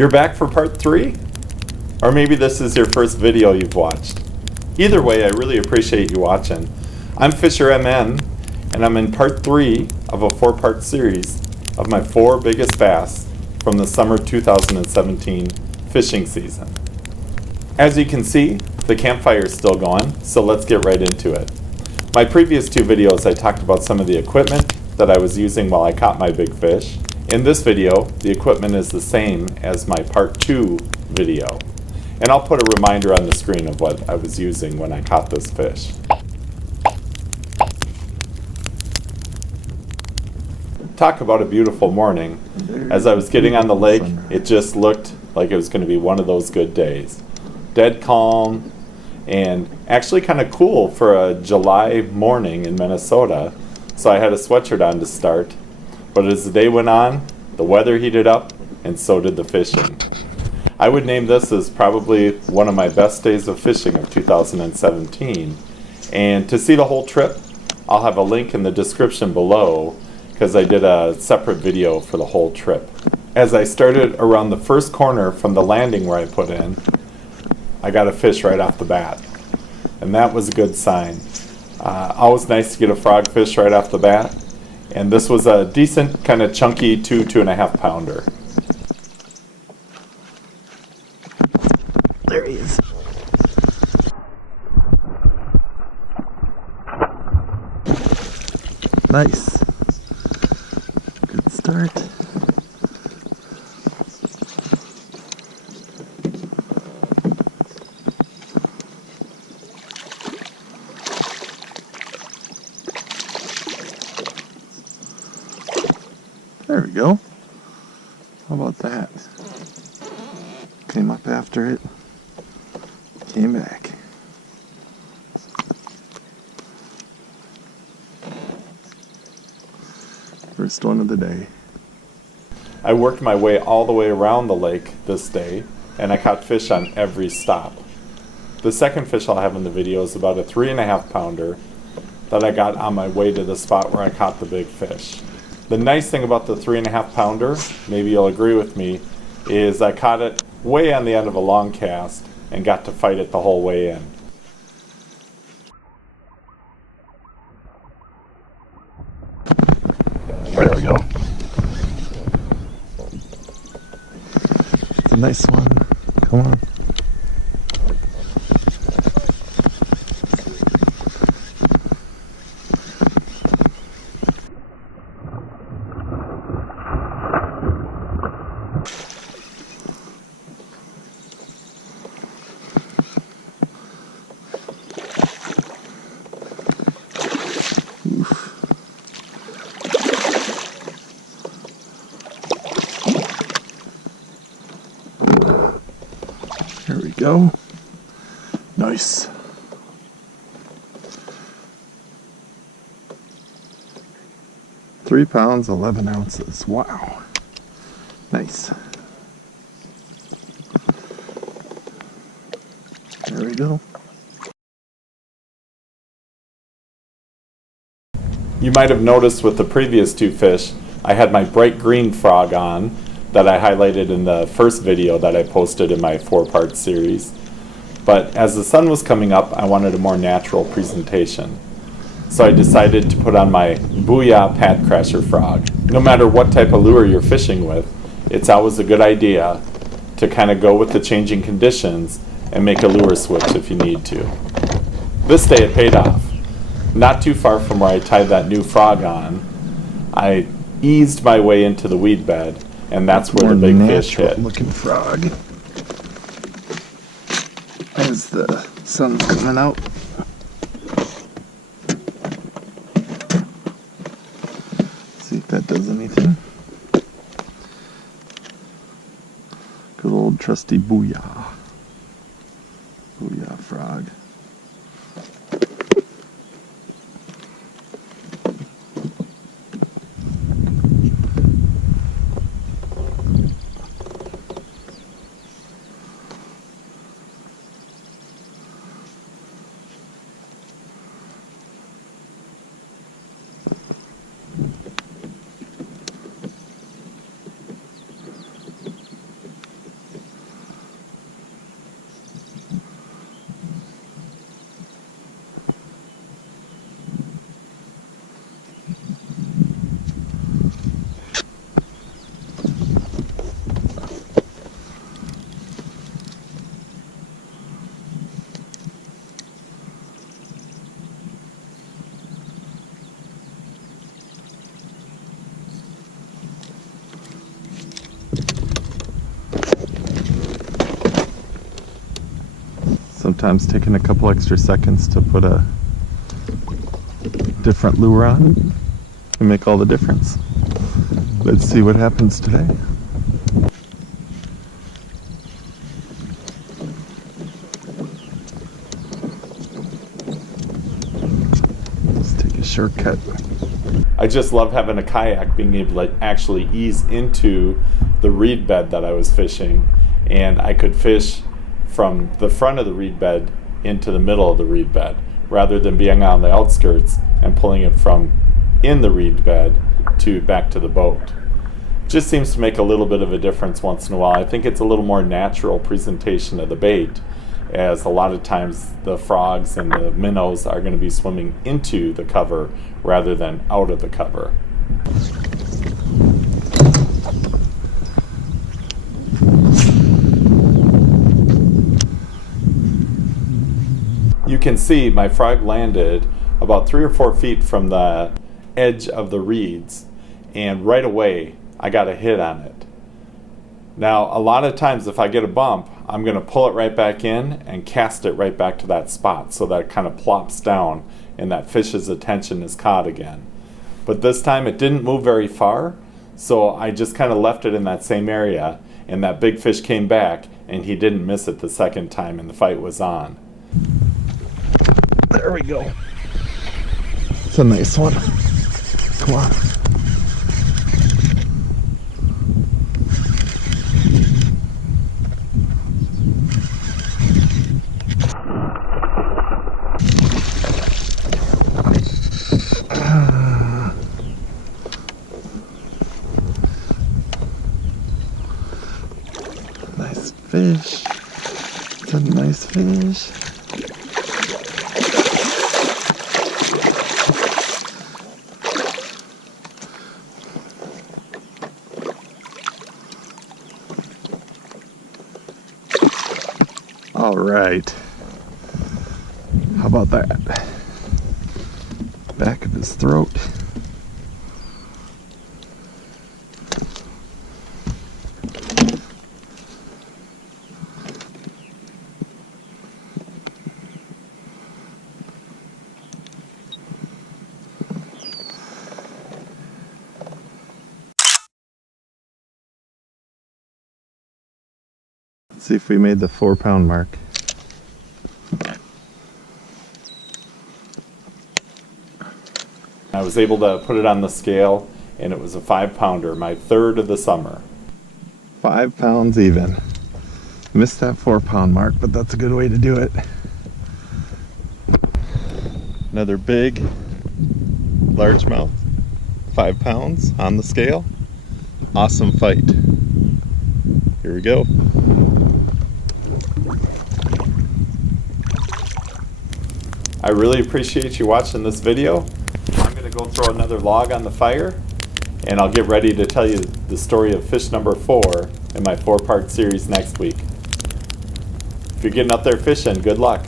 You're back for part 3? Or maybe this is your first video you've watched. Either way, I really appreciate you watching. I'm FisherMN, and I'm in part 3 of a 4-part series of my 4 biggest bass from the summer 2017 fishing season. As you can see, the campfire is still going, so let's get right into it. My previous 2 videos I talked about some of the equipment that I was using while I caught my big fish. In this video, the equipment is the same as my part 2 video. And I'll put a reminder on the screen of what I was using when I caught this fish. Talk about a beautiful morning. As I was getting on the lake, it just looked like it was going to be one of those good days. Dead calm, and actually kind of cool for a July morning in Minnesota. So I had a sweatshirt on to start. But as the day went on, the weather heated up, and so did the fishing. I would name this as probably one of my best days of fishing of 2017. And to see the whole trip, I'll have a link in the description below, because I did a separate video for the whole trip. As I started around the first corner from the landing where I put in, I got a fish right off the bat. And that was a good sign. Always nice to get a frog fish right off the bat. And this was a decent, kind of chunky 2.5 pounder. There he is. Nice. Good start. There we go. How about that? Came up after it. Came back. First one of the day. I worked my way all the way around the lake this day, and I caught fish on every stop. The second fish I'll have in the video is about a 3.5 pounder that I got on my way to the spot where I caught the big fish. The nice thing about the 3.5 pounder, maybe you'll agree with me, is I caught it way on the end of a long cast and got to fight it the whole way in. There we go. It's a nice one. Come on. There we go. Nice. £3, 11 ounces. Wow. Nice. There we go. You might have noticed with the previous 2 fish, I had my bright green frog on that I highlighted in the first video that I posted in my 4-part series. But as the sun was coming up, I wanted a more natural presentation. So I decided to put on my Booyah Pat Crasher frog. No matter what type of lure you're fishing with, it's always a good idea to kind of go with the changing conditions and make a lure switch if you need to. This day it paid off. Not too far from where I tied that new frog on, I eased my way into the weed bed, and that's where the big fish hit. Looking frog. As the sun's coming out. See if that does anything. Good old trusty Booyah. Booyah frog. sometimes taking a couple extra seconds to put a different lure on can make all the difference. Let's see what happens today. Let's take a shortcut. I just love having a kayak, being able to actually ease into the reed bed that I was fishing, and I could fish from the front of the reed bed into the middle of the reed bed rather than being on the outskirts and pulling it from in the reed bed to back to the boat. Just seems to make a little bit of a difference once in a while. I think it's a little more natural presentation of the bait, as a lot of times the frogs and the minnows are going to be swimming into the cover rather than out of the cover. You can see my frog landed about 3 or 4 feet from the edge of the reeds, and right away I got a hit on it. Now, a lot of times if I get a bump, I'm going to pull it right back in and cast it right back to that spot so that it kind of plops down and that fish's attention is caught again. But this time it didn't move very far, so I just kind of left it in that same area, and that big fish came back and he didn't miss it the second time, and the fight was on. There we go. It's a nice one. Come on. Nice fish. It's a nice fish. All right. How about that? Back of his throat. Let's see if we made the 4-pound mark. I was able to put it on the scale, and it was a 5-pounder, my third of the summer. 5 pounds even. Missed that 4-pound mark, but that's a good way to do it. Another big largemouth, 5 pounds on the scale. Awesome fight. Here we go. I really appreciate you watching this video. I'm going to go throw another log on the fire, and I'll get ready to tell you the story of fish number 4 in my 4-part series next week. If you're getting up there fishing, good luck.